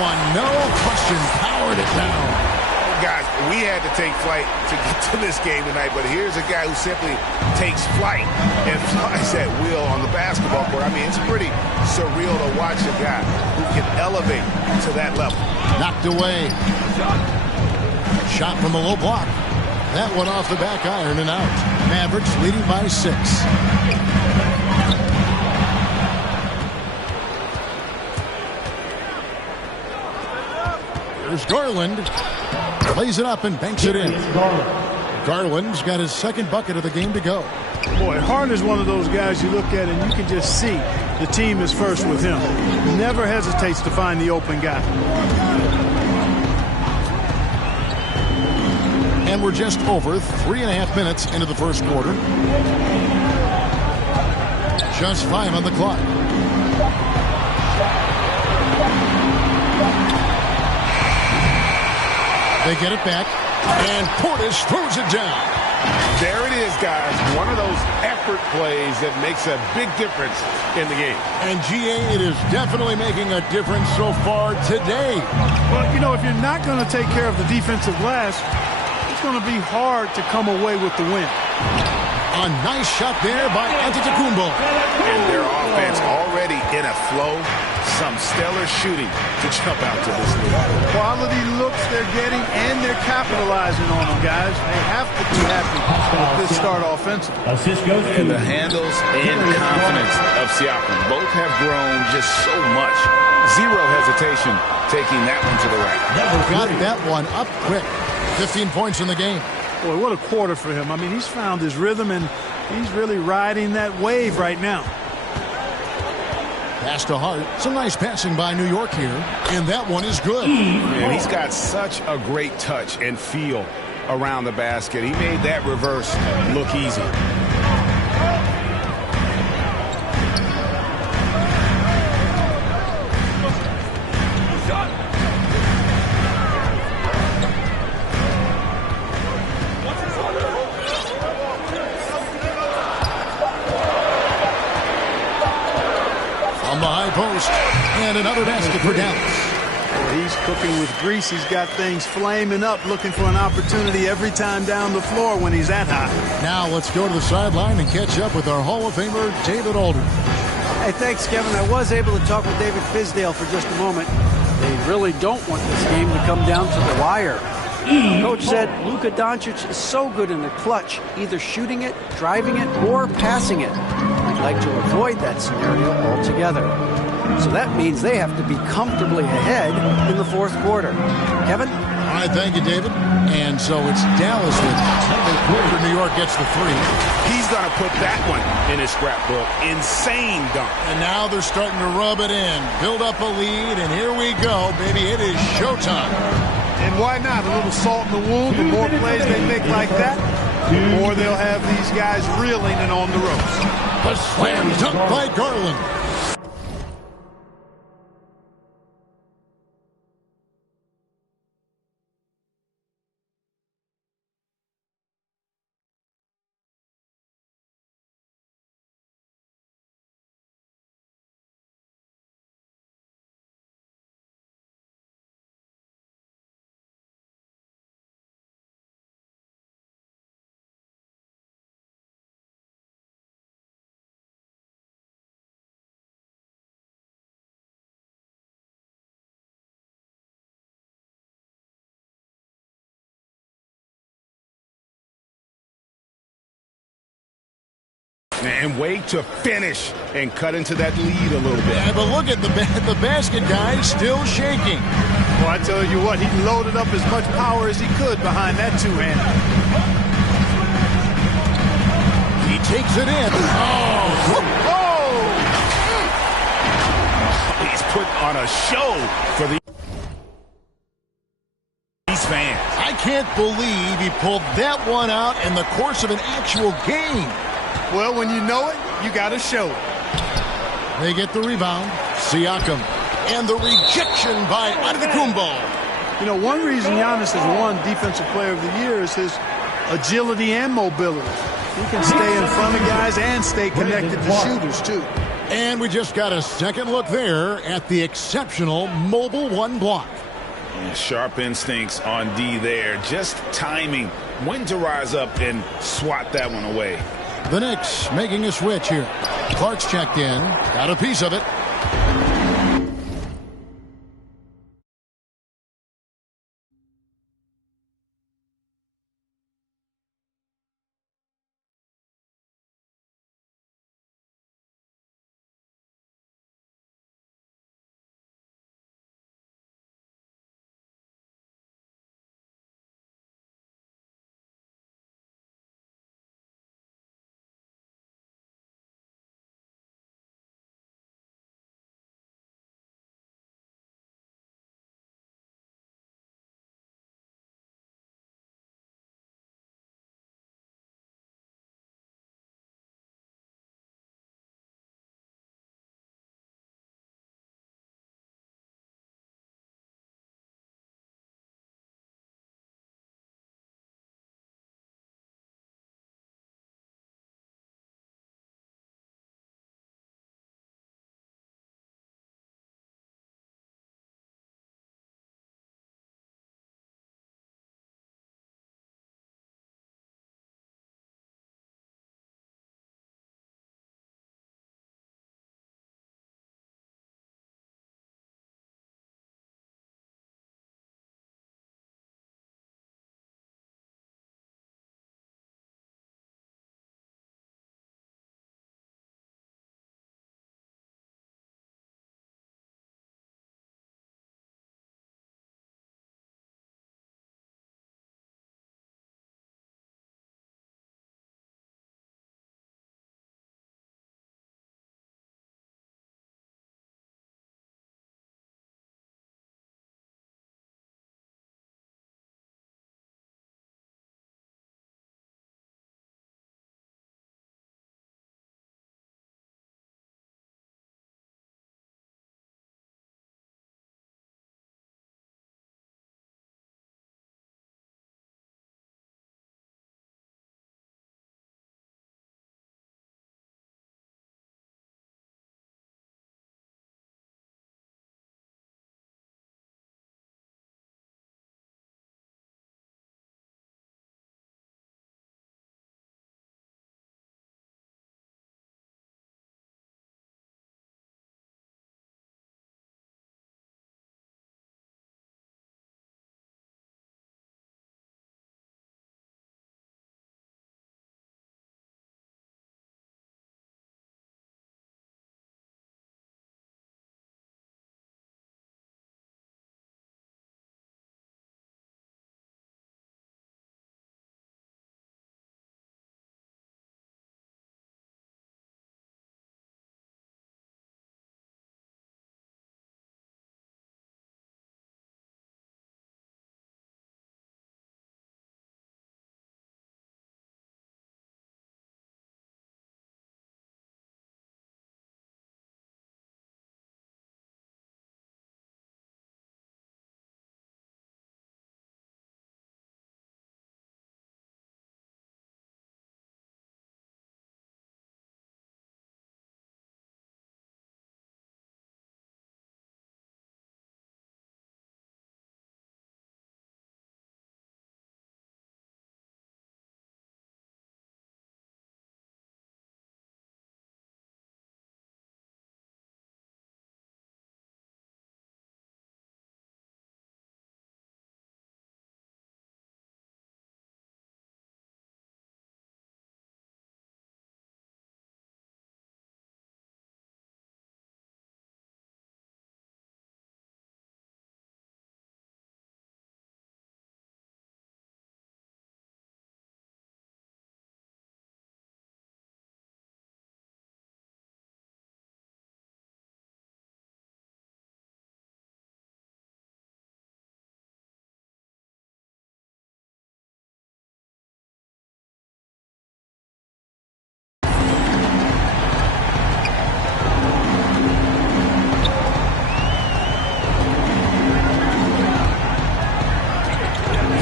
one, no question, powered it down. Guys, we had to take flight to get to this game tonight, but here's a guy who simply takes flight and flies at will on the basketball court. I mean, it's pretty surreal to watch a guy who can elevate to that level. Knocked away. Shot from the low block. That one off the back iron and out. Mavericks leading by 6. Here's Garland. Plays it up and banks it in. Garland's got his second bucket of the game to go. Boy, Hart is one of those guys you look at and you can just see the team is first with him. Never hesitates to find the open guy. And we're just over 3.5 minutes into the first quarter. Just 5 on the clock. They get it back, and Portis throws it down. There it is, guys. One of those effort plays that makes a big difference in the game. And, GA, it is definitely making a difference so far today. Well, you know, if you're not going to take care of the defensive glass, it's going to be hard to come away with the win. A nice shot there by Antetokounmpo. And their offense already in a flow. Some stellar shooting to jump out to this lead. Quality looks they're getting, and they're capitalizing on them, guys. They have to be happy with this start offensively. And the handles and confidence of Siakam both have grown just so much. Zero hesitation taking that one to the rack. Got that one up quick. 15 points in the game. Boy, what a quarter for him. I mean, he's found his rhythm, and he's really riding that wave right now. Pass to Hart. Some nice passing by New York here, and that one is good. And he's got such a great touch and feel around the basket. He made that reverse look easy. Post, and another basket for Dallas. He's cooking with grease. He's got things flaming up, looking for an opportunity every time down the floor when he's that hot. Now let's go to the sideline and catch up with our Hall of Famer, David Aldridge. Hey, thanks, Kevin. I was able to talk with David Fizdale for just a moment. They really don't want this game to come down to the wire. Coach said Luka Doncic is so good in the clutch, either shooting it, driving it, or passing it. We'd like to avoid that scenario altogether. So that means they have to be comfortably ahead in the fourth quarter. Kevin? All right, thank you, David. And so it's Dallas with New York gets the 3. He's going to put that one in his scrapbook. Insane dunk. And now they're starting to rub it in, build up a lead, and here we go, baby. It is showtime. And why not? A little salt in the wound. The more plays they make like that, the more they'll have these guys reeling and on the ropes. A slam dunk by Garland. And wait to finish and cut into that lead a little bit. Yeah, but look at the basket guy still shaking. Well, I tell you what, he loaded up as much power as he could behind that two-hander. He takes it in. Oh! He's put on a show for these fans. I can't believe he pulled that one out in the course of an actual game. Well, when you know it, you got to show it. They get the rebound. Siakam. And the rejection by Antetokounmpo. You know, one reason Giannis has won Defensive Player of the Year is his agility and mobility. He can stay in front of guys and stay connected to shooters, too. And we just got a second look there at the exceptional Mobile One block. Sharp instincts on D there. Just timing when to rise up and swat that one away. The Knicks making a switch here. Clark's checked in. Got a piece of it.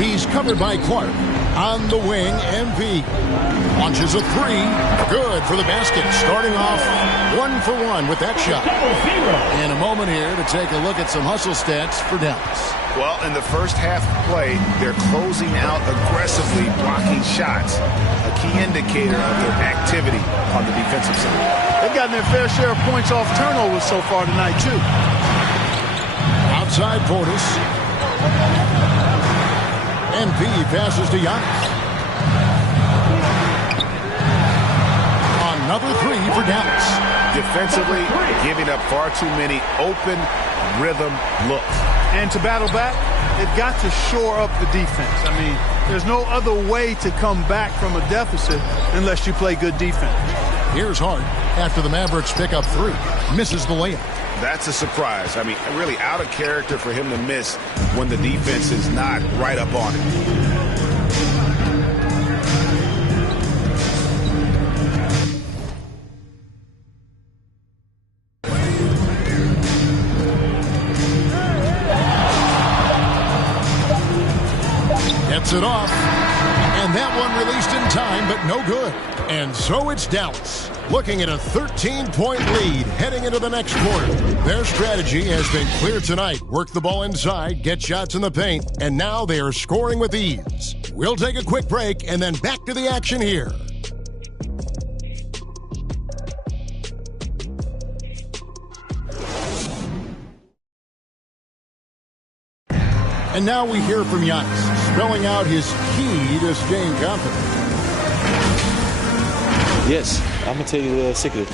He's covered by Clark. On the wing, MV. Launches a three. Good for the basket. Starting off 1 for 1 with that shot. In a moment here to take a look at some hustle stats for Dallas. Well, in the first half play, they're closing out aggressively, blocking shots, a key indicator of their activity on the defensive side. They've gotten their fair share of points off turnovers so far tonight, too. Outside Portis. MP passes to Giannis. Another 3 for Dallas. Defensively, giving up far too many open rhythm looks. And to battle back, they've got to shore up the defense. I mean, there's no other way to come back from a deficit unless you play good defense. Here's Hart after the Mavericks pick up 3. Misses the layup. That's a surprise. I mean, really out of character for him to miss when the defense is not right up on it. It off, and that one released in time, but no good. And so it's Dallas, looking at a 13-point lead heading into the next quarter. Their strategy has been clear tonight. Work the ball inside, get shots in the paint, and now they are scoring with ease. We'll take a quick break and then back to the action here. And now we hear from Giannis, spelling out his key to staying confident. Yes, I'm going to tell you the secret.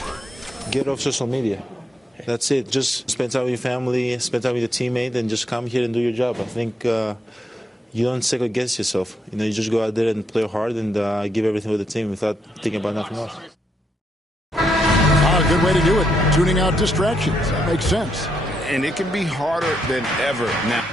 Get off social media. That's it. Just spend time with your family, spend time with your teammate, and just come here and do your job. I think you don't second guess yourself. You just go out there and play hard and give everything with the team without thinking about nothing else. A good way to do it. Tuning out distractions. That makes sense. And it can be harder than ever now.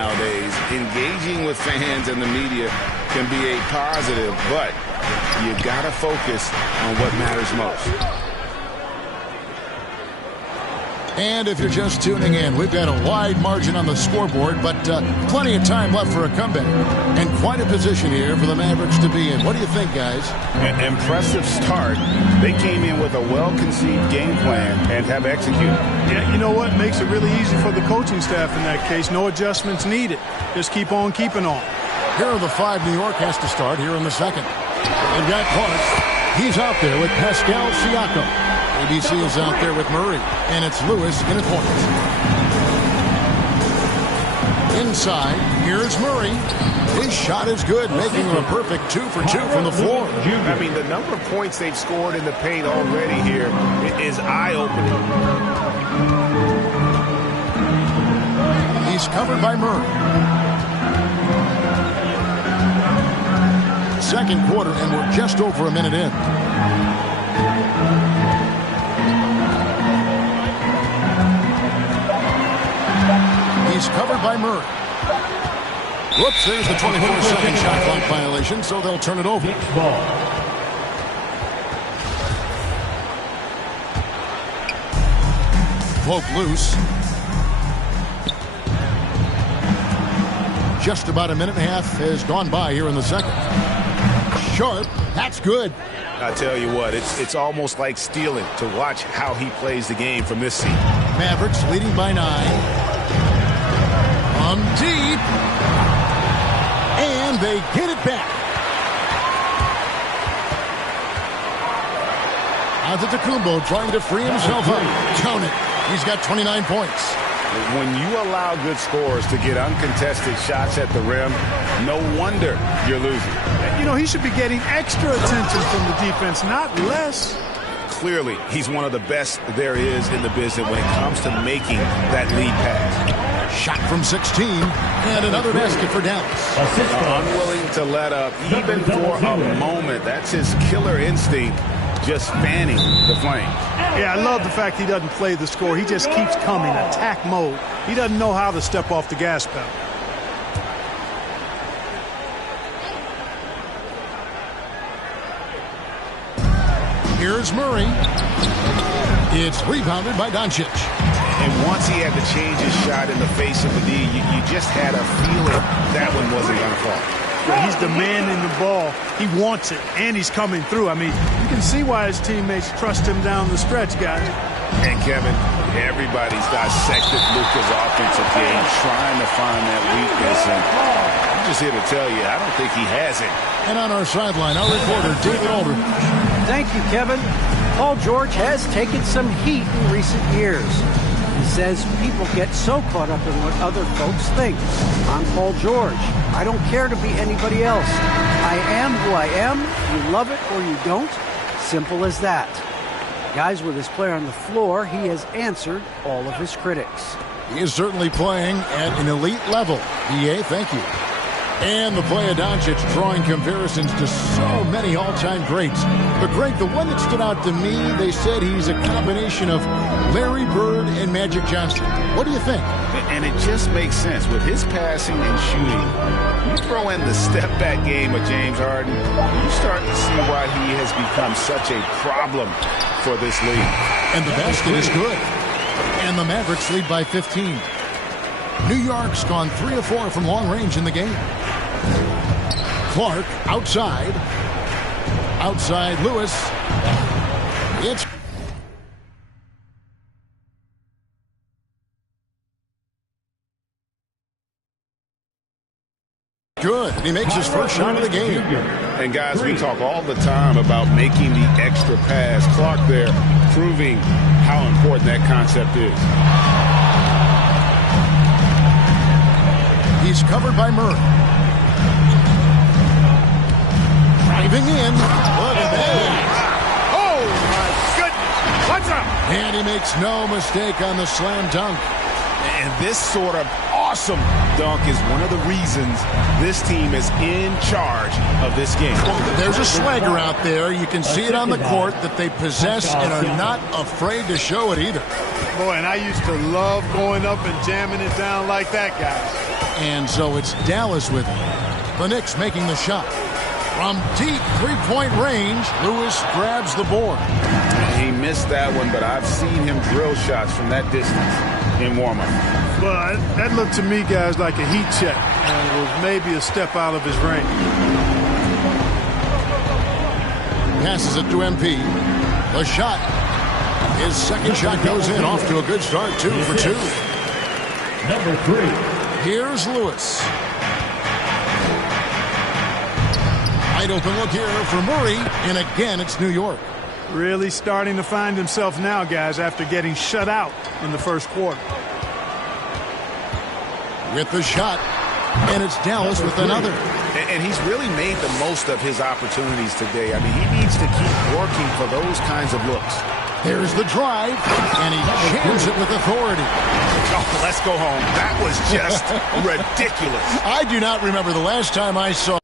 Nowadays, engaging with fans and the media can be a positive, but you gotta focus on what matters most. And if you're just tuning in, we've got a wide margin on the scoreboard, but plenty of time left for a comeback. And quite a position here for the Mavericks to be in. What do you think, guys? An impressive start. They came in with a well-conceived game plan and have executed. Yeah, you know what? Makes it really easy for the coaching staff in that case. No adjustments needed. Just keep on keeping on. Here are the 5 New York has to start here in the second. And got Clark. He's out there with Pascal Siakam. ABC is out there with Murray, and it's Lewis in a point. Inside, here's Murray. His shot is good, making him a perfect 2 for 2 from the floor. I mean, the number of points they've scored in the paint already here is eye-opening. He's covered by Murray. Second quarter, and we're just over a minute in. He's covered by Murray. Whoops, there's the 24-second shot clock violation, so they'll turn it over. Poke loose. Just about a minute and a half has gone by here in the second. Sharp, that's good. I tell you what, it's almost like stealing to watch how he plays the game from this seat. Mavericks leading by 9. From deep. And they get it back. Antetokounmpo trying to free himself up. Count it. He's got 29 points. When you allow good scorers to get uncontested shots at the rim, no wonder you're losing. You know, he should be getting extra attention from the defense, not less. Clearly, he's one of the best there is in the business when it comes to making that lead pass. Shot from 16, and another basket for Dallas. Unwilling to let up, even for a moment. That's his killer instinct, just fanning the flames. Yeah, I love the fact he doesn't play the score. He just keeps coming, attack mode. He doesn't know how to step off the gas pedal. Here's Murray. It's rebounded by Doncic. And once he had to change his shot in the face of the D, you just had a feeling that one wasn't going to fall. Yeah, he's demanding the ball. He wants it, and he's coming through. I mean, you can see why his teammates trust him down the stretch, guys. And, Kevin, everybody's dissected Luka's offensive game, trying to find that weakness. And I'm just here to tell you, I don't think he has it. And on our sideline, our reporter, David Aldridge. Thank you, Kevin. Paul George has taken some heat in recent years. He says people get so caught up in what other folks think. I'm Paul George. I don't care to be anybody else. I am who I am. You love it or you don't. Simple as that. Guys, with his player on the floor, he has answered all of his critics. He is certainly playing at an elite level. EA, thank you. And the play of Doncic drawing comparisons to so many all-time greats. But, Greg, the one that stood out to me, they said he's a combination of Larry Bird and Magic Johnson. What do you think? And it just makes sense. With his passing and shooting, you throw in the step-back game of James Harden, you start to see why he has become such a problem for this league. And the basket is good. And the Mavericks lead by 15. New York's gone 3 of 4 from long range in the game. Clark outside. Outside Lewis. It's good. He makes his first shot of the game. And guys, we talk all the time about making the extra pass. Clark there proving how important that concept is. He's covered by Murray. Driving in. Look at that. Oh, my goodness. What's up? And he makes no mistake on the slam dunk. And this sort of awesome dunk is one of the reasons this team is in charge of this game. There's a swagger out there. You can see it on the court that they possess and are not afraid to show it either. Boy, and I used to love going up and jamming it down like that, guys. And so it's Dallas with it. The Knicks making the shot. From deep three-point range, Lewis grabs the board. He missed that one, but I've seen him drill shots from that distance in warm-up. Well, that looked to me, guys, like a heat check. And it was maybe a step out of his range. Passes it to MP. The shot. His second shot goes in. Off to a good start. 2 for 2. Number 3. Here's Lewis. Wide open look here for Murray. And again, it's New York. Really starting to find himself now, guys, after getting shut out in the first quarter. With the shot. And it's Dallas with another. And he's really made the most of his opportunities today. I mean, he needs to keep working for those kinds of looks. Here's the drive, and he jams it with authority. Oh, let's go home. That was just ridiculous. I do not remember the last time I saw